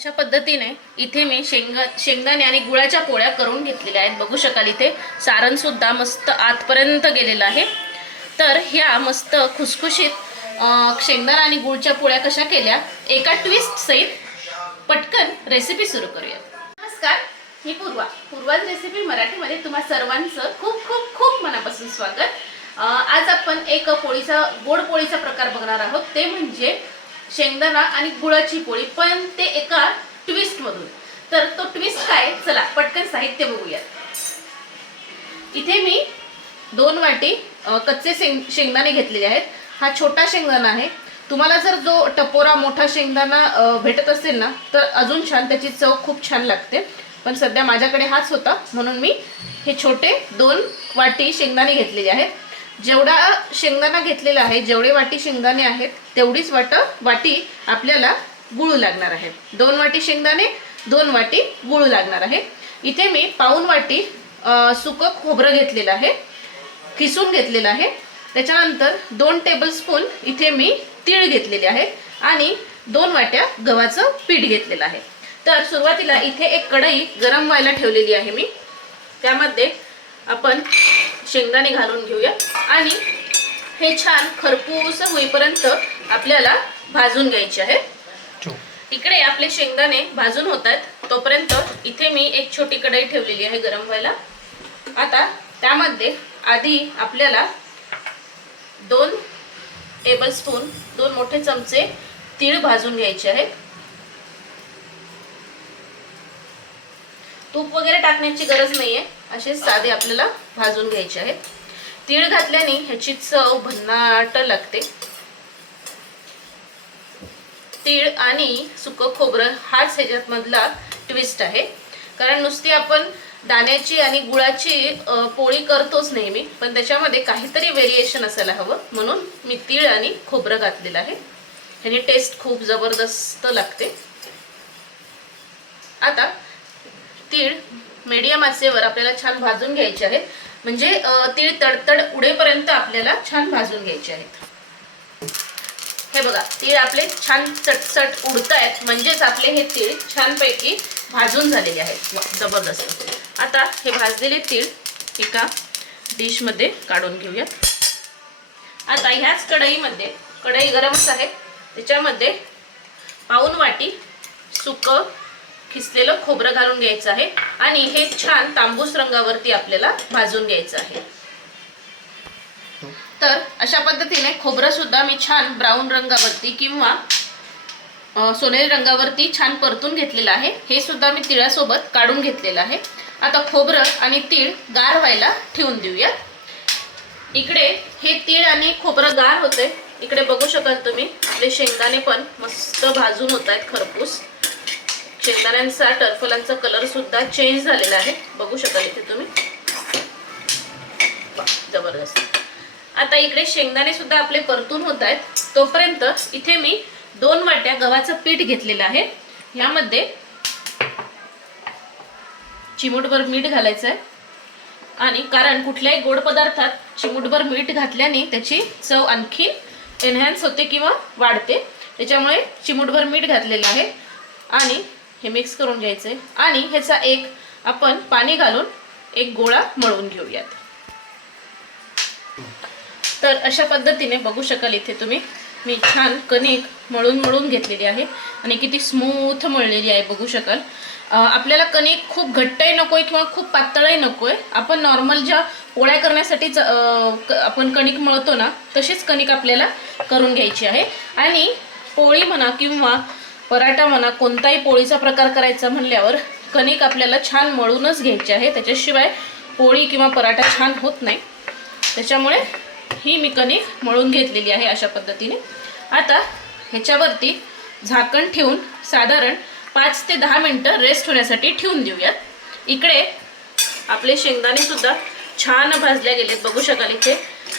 अशा पद्धतीने इथे मी शेंगा शेंगदाणे आणि गुळाच्या पोळ्या करून घेतलेल्या आहेत. बघू शकाल इथे सारणसुद्धा मस्त आतपर्यंत गेलेलं आहे. तर ह्या मस्त खुसखुशीत शेंगदाणा आणि गुळच्या पोळ्या कशा केल्या एका ट्विस्ट सहित पटकन रेसिपी सुरू करूयात. नमस्कार ही पूर्वा. पूर्वाज रेसिपी मराठीमध्ये तुम्हा सर्वांचं खूप खूप खूप मनापासून स्वागत. आज आपण एक पोळीचा गोड पोळीचा प्रकार बघणार आहोत. ते म्हणजे शेंगदाणा आणि गुळाची पोळी पण ते एका ट्विस्ट मधून. तर तो ट्विस्ट काय? चला पटकन साहित्य बघूयात. इथे मी दोन वाटी कच्चे शेंग शेंगदाणे घेतलेले आहेत. हा छोटा शेंगदाणा आहे. तुम्हाला जर जो टपोरा मोठा शेंगदाणा भेटत असेल ना तर अजून छान त्याची चव खूप छान लागते. पण सध्या माझ्याकडे हाच होता म्हणून मी हे छोटे दोन वाटी शेंगदाणे घेतलेले आहेत. जेवढा शेंगदाणा घेतलेला आहे जेवढे वाटी शेंगदाणे आहेत तेवढीच वाट वाटी आपल्याला गुळू लागणार आहे. दोन वाटी शेंगदाणे दोन वाटी गुळू लागणार आहे. इथे मी पाऊन वाटी सुकं खोबरं घेतलेलं आहे. किसून घेतलेलं आहे. त्याच्यानंतर दोन टेबलस्पून इथे मी तीळ घेतलेले आहे आणि दोन वाट्या गव्हाचं पीठ घेतलेलं आहे. तर सुरुवातीला इथे एक कढई गरम व्हायला ठेवलेली आहे मी. त्यामध्ये आपण शेंगदाणे घालून घेऊया. आणि हे छान खरपूस होईपर्यंत आपल्याला भाजून घ्यायचे आहे. इकडे आपले शेंगदाणे भाजून होत आहेत. तोपर्यंत इथे मी एक छोटी कढई ठेवलेली आहे गरम व्हायला. आता त्यामध्ये आधी आपल्याला दोन टेबलस्पून दोन मोठे चमचे तीळ भाजून घ्यायचे आहेत तूप वगैरे टाकण्याची गरज नाहीये. असे साधे आपल्याला भाजून घ्यायचे आहेत. तीळ घातल्याने ह्याची चव भन्नाट लागते. तीळ आणि सुकं खोबरं हाच ह्याच्यात मधला ट्विस्ट आहे. कारण नुसती आपण दाण्याची आणि गुळाची पोळी करतोच नेहमी पण त्याच्यामध्ये काहीतरी व्हेरिएशन असायला हवं. म्हणून मी तीळ आणि खोबरं घातलेलं आहे. ह्याने टेस्ट खूप जबरदस्त लागते. आता तीळ मीडियम आचेवर आपल्याला छान भाजून घ्यायचे आहेत. म्हणजे तीळ तडतड उडेपर्यंत आपल्याला छान भाजून घ्यायचे आहेत. हे बघा तीळ आपले छान चटचट उडत आहेत म्हणजेच आपले हे तीळ छानपैकी भाजून झालेले आहेत. जबरदस्त. आता हे भाजलेले तीळ एका डिशमध्ये काढून घेऊयात. आता ह्याच कढईमध्ये कढई गरमच आहे. त्याच्यामध्ये पाऊन वाटी सुकं खिसलेलं खोबरं घालून घ्यायचं आहे आणि हे छान तांबूस रंगावरती आपल्याला भाजून घ्यायचं आहे. तर अशा पद्धतीने खोबरं सुद्धा मी छान ब्राऊन रंगावरती किंवा सोनेरी रंगावरती छान परतून घेतलेलं आहे. हे सुद्धा मी तिळासोबत काढून घेतलेलं आहे. आता खोबरं आणि तीळ गार व्हायला ठेवून देऊयात. इकडे हे तीळ आणि खोबरं गार होते इकडे बघू शकाल तुम्ही. आपले शेंगदाणे पण मस्त भाजून होत आहेत खरपूस. शेंगदाण्यांचा टरफलांचा कलर सुद्धा चेंज झालेला आहे. बघू शकाल इथे तुम्ही. जबरदस्त. आता इकडे शेंगदाणे सुद्धा आपले परतून होत आहेत. तोपर्यंत इथे मी दोन वाट्या गव्हाचं पीठ घेतलेलं आहे. ह्यामध्ये चिमूटभर मीठ घालायचं आहे आणि कारण कुठल्याही गोड पदार्थात चिमूटभर मीठ घातल्याने त्याची चव आणखी एनहॅन्स होते किंवा वाढते. त्याच्यामुळे चिमूटभर मीठ घातलेलं आहे. आणि हे मिक्स करून घ्यायचं. आहे आणि ह्याचा एक आपण पाणी घालून एक गोळा मळून घेऊयात. तर अशा पद्धतीने बघू शकाल इथे तुम्ही. मी छान कणिक मळून मळून घेतलेली आहे. आणि किती स्मूथ मळलेली आहे बघू शकाल. आपल्याला कणिक खूप घट्टही नकोय किंवा खूप पातळही नकोय. आपण नॉर्मल ज्या पोळ्या करण्यासाठीच आपण कणिक मळतो ना तशीच कणिक आपल्याला करून घ्यायची आहे. आणि पोळी म्हणा किंवा पराठा म्हणा कोणताही पोळीचा प्रकार करायचा म्हणल्यावर कणिक आपल्याला छान मळूनच घ्यायची आहे. त्याच्याशिवाय पोळी किंवा पराठा छान होत नाही. त्याच्यामुळे ही मी कणिक मळून घेतलेली आहे अशा पद्धतीने. आता ह्याच्यावरती झाकण ठेवून साधारण पाच ते दहा मिनटं रेस्ट होण्यासाठी ठेवून देऊयात. इकडे आपले शेंगदाणे सुद्धा छान भाजल्या गेलेत. बघू शकाल इथे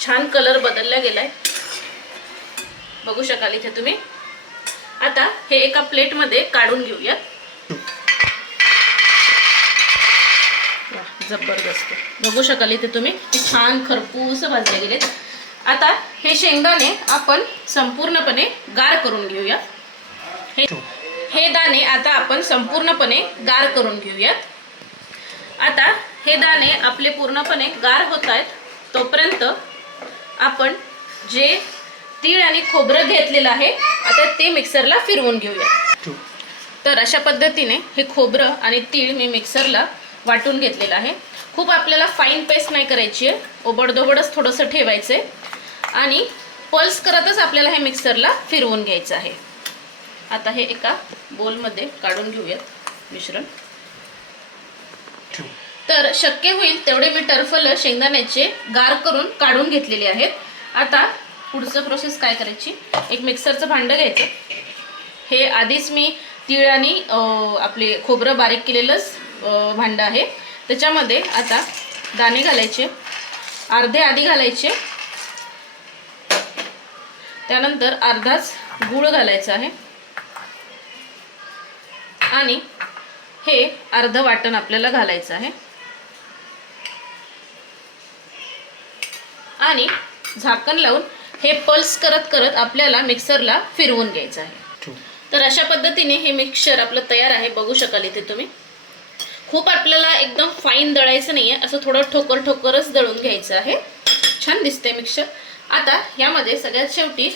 छान कलर बदलला गेलाय. बघू शकाल इथे तुम्ही. आता हे एका प्लेटमध्ये काढून घेऊयात. जबरदस्त. बघू शकाल इथे तुम्ही छान खरपूस भाजले गेलेत. आता हे शेंगदाणे आपण संपूर्णपणे गार करून घेऊया हे हे दाणे आता आपण संपूर्णपणे गार करून घेऊयात. आता हे दाणे आपले पूर्णपणे गार होत आहेत तोपर्यंत आपण जे तीळ आणि खोबरं घेतलेलं आहे. आता ते मिक्सरला फिरवून घेऊया. तर अशा पद्धतीने हे खोबरं आणि तीळ मी मिक्सरला वाटून घेतलेलं आहे. खूप आपल्याला फाईन पेस्ट नाही करायची आहे. ओबडदोबडच थोडंसं ठेवायचं आहे आणि पल्स करतच आपल्याला हे मिक्सरला फिरवून घ्यायचं आहे. आता हे एका बोलमध्ये काढून घेऊयात मिश्रण. तर शक्य होईल तेवढे मी टर्फल शेंगदाण्याचे गार करून काढून घेतलेले आहेत. आता पुढचं प्रोसेस काय करायची? एक मिक्सरचं भांडं घ्यायचं. हे आधीच मी तीळ आणि आपले खोबरं बारीक केलेलंच भांडं आहे. त्याच्यामध्ये आता दाणे घालायचे अर्धे आधी घालायचे. त्यानंतर अर्धाच गूळ घालायचा आहे. आणि हे अर्ध वाटण आपल्याला घालायचं आहे. आणि झाकण लावून हे पल्स करत करत आपल्याला मिक्सरला फिरवून घ्यायचं आहे. तर अशा पद्धतीने हे मिक्सर आपलं तयार आहे. बघू शकाल इथे तुम्ही. खूप आपल्याला एकदम फाईन दळायचं नाही आहे असं थोडं ठोकर ठोकरच दळून घ्यायचं आहे. छान दिसते मिक्सर आता यामध्ये सगळ्यात शेवटी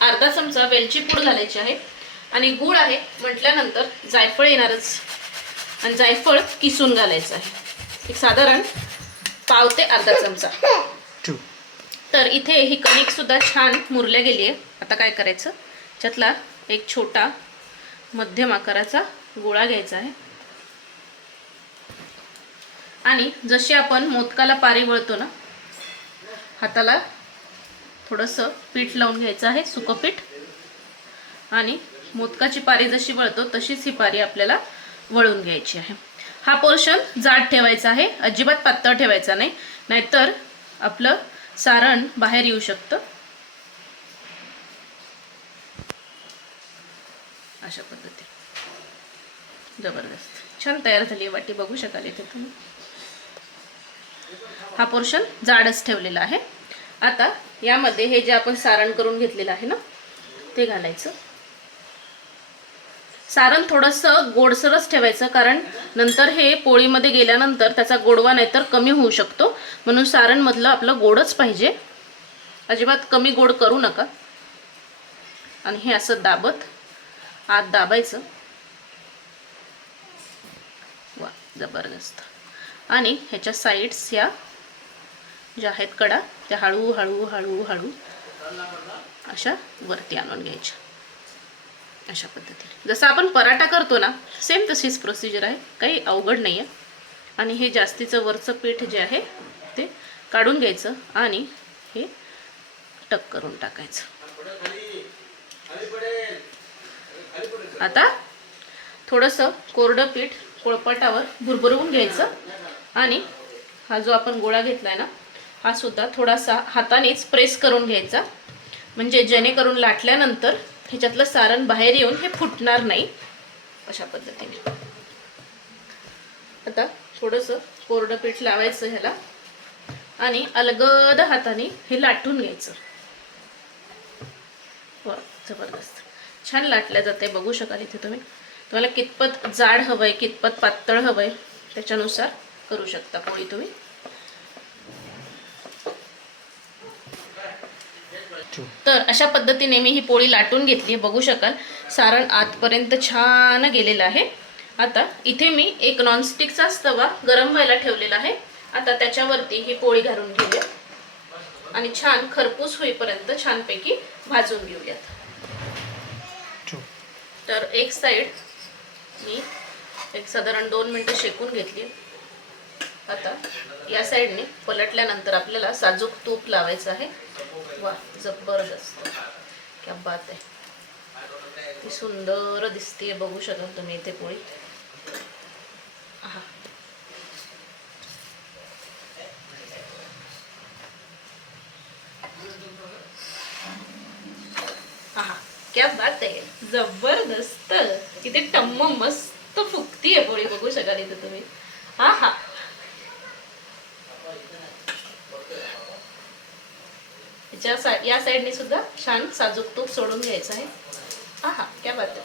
अर्धा चमचा वेलची पूड घालायची आहे. आणि गूळ आहे. म्हटल्यानंतर जायफळ येणारच. आणि जायफळ किसून घालायचं आहे. एक साधारण पाव ते अर्धा चमचा. तर इथे ही कणिक सुद्धा छान मुरल्या गेली आहे. आता काय करायचं? त्यातला एक छोटा मध्यम आकाराचा गोळा घ्यायचा आहे. आणि जशी आपण मोदकाला पारी वळतो ना हाताला थोडंसं पीठ लावून घ्यायचं आहे सुकं पीठ. आणि मोदकाची पारी जशी वळतो तशीच ही पारी आपल्याला वळून घ्यायची आहे. हा पोर्शन जाड ठेवायचा आहे अजिबात पातळ ठेवायचा नाही. नाहीतर आपलं सारण बाहेर येऊ शकतं. अशा पद्धती. जबरदस्त. छान तयार झाली आहे वाटी बघू शकाल इथे तुम्ही. हा पोर्शन जाडच ठेवलेला आहे. आता यामध्ये हे जे आपण सारण करून घेतलेलं आहे ना ते घालायचं. सारण थोडंसं गोडसरच ठेवायचं कारण नंतर हे पोळीमध्ये गेल्यानंतर त्याचा गोडवा नाहीतर कमी होऊ शकतो. म्हणून सारणमधलं आपलं गोडच पाहिजे. अजिबात कमी गोड करू नका. आणि हे असं दाबत आत दाबायचं. वा जबरदस्त. आणि ह्याच्या साईड्स या ज्या आहेत कडा त्या हळू हळू हळू हळू अशा वरती आणून घ्यायच्या. अशा पद्धतीने. जसं आपण पराठा करतो ना सेम तशीच प्रोसिजर आहे. काही अवघड नाही आहे आणि हे जास्तीचं वरचं पीठ जे आहे ते काढून घ्यायचं आणि हे टक करून टाकायचं. आता थोडंसं कोरडं पीठ पोळपाटावर भुरभुरवून घ्यायचं. आणि हा जो आपण गोळा घेतला आहे ना हा सुद्धा थोडासा हातानेच प्रेस करून घ्यायचा. म्हणजे जेणेकरून लाटल्यानंतर ह्याच्यातलं सारण बाहेर येऊन हे फुटणार नाही अशा पद्धतीने. आता थोडंसं कोरडं पीठ लावायचं ह्याला आणि अलगद हाताने हे लाटून घ्यायचं. वा जबरदस्त. छान लाटल्या जाते बघू शकाल इथे तुम्ही. तुम्हाला कितपत जाड हवं आहे कितपत पातळ हवं आहे त्याच्यानुसार करू शकता पोळी तुम्ही. तर अशा पद्धतीने मी ही पोळी लाटून घेतली बघू शकाल. सारण आतपर्यंत छान गेलेलं आहे. आता इथे मी एक नॉनस्टिकचा तवा गरम व्हायला ठेवलेला आहे. आता त्याच्यावरती ही पोळी घालून घेऊया. आणि छान खरपूस होईपर्यंत छानपैकी भाजून घेऊयात. तर एक साईड मी एक साधारण दोन मिनटं शेकून घेतली. आता या साईडने पलटल्यानंतर आपल्याला साजूक तूप लावायचं आहे. वा जबरदस्त. क्या बात आहे. ती सुंदर दिसते बघू शकाल तुम्ही इथे पोळी हा हा क्या बात आहे. जबरदस्त. इथे टम्म मस्त फुगती आहे पोळी बघू शकाल इथे तुम्ही. हा हा याच्या सा- या साईडने सुद्धा छान साजूक तूप सोडून घ्यायचं आहे. हा हा क्या बात आहे.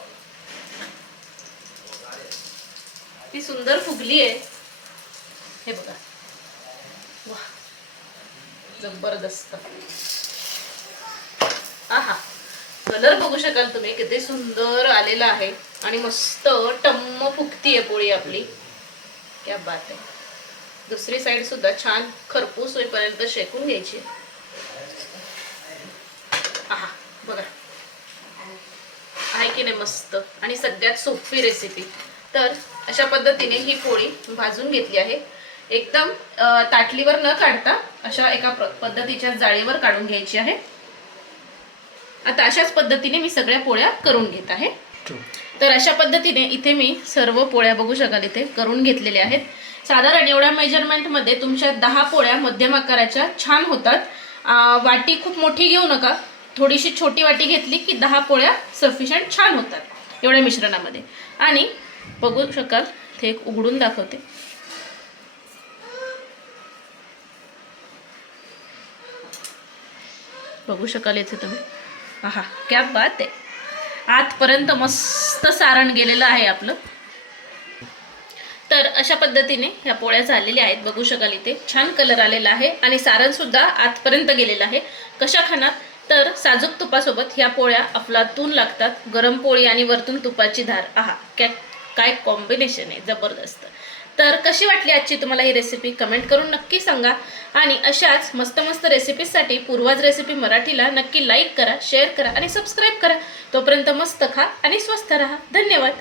ती सुंदर फुगली आहे. हे बघा. वा जबरदस्त. आहा कलर बघू शकाल तुम्ही किती सुंदर आलेला आहे. आणि मस्त टम्म फुगतीये पोळी आपली. क्या बात आहे. दुसरी साईड सुद्धा छान खरपूस होईपर्यंत शेकून घ्यायची आहा बघा आहे की नाही मस्त आणि सगळ्यात सोपी रेसिपी तर अशा पद्धतीने ही पोळी भाजून घेतली आहे. एकदम ताटलीवर न काढता अशा एका पद्धतीच्या जाळीवर काढून घ्यायची आहे. आता अशाच पद्धतीने मी सगळ्या पोळ्या करून घेत आहे. तर अशा पद्धतीने इथे मी सर्व पोळ्या बघू शकाल इथे करून घेतलेल्या आहेत. साधारण एवढ्या मेजरमेंटमध्ये तुमच्या दहा पोळ्या मध्यम आकाराच्या छान होतात. वाटी खूप मोठी घेऊ नका. थोडीशी छोटी वाटी घेतली की दहा पोळ्या सफिशियंट छान होतात एवढ्या मिश्रणामध्ये. आणि बघू शकाल ते एक उघडून दाखवते. बघू शकाल इथे तुम्ही. आहा क्या बात आहे. आतपर्यंत मस्त सारण गेलेलं आहे आपलं. तर अशा पद्धतीने ह्या पोळ्या झालेल्या आहेत. बघू शकाल इथे. छान कलर आलेला आहे. आणि सारण सुद्धा आतपर्यंत गेलेलं आहे. कशा खाणार? तर साजूक तुपासोबत ह्या पोळ्या अफलातून लागतात. गरम पोळी आणि वरतून तुपाची धार. आहा काय काय कॉम्बिनेशन आहे? जबरदस्त. तर कशी वाटली आजची तुम्हाला ही रेसिपी कमेंट करून नक्की सांगा. आणि अशाच मस्त मस्त रेसिपीजसाठी पूर्वाज रेसिपी मराठीला नक्की लाईक करा शेअर करा आणि सबस्क्राईब करा. तोपर्यंत मस्त खा आणि स्वस्त राहा. धन्यवाद.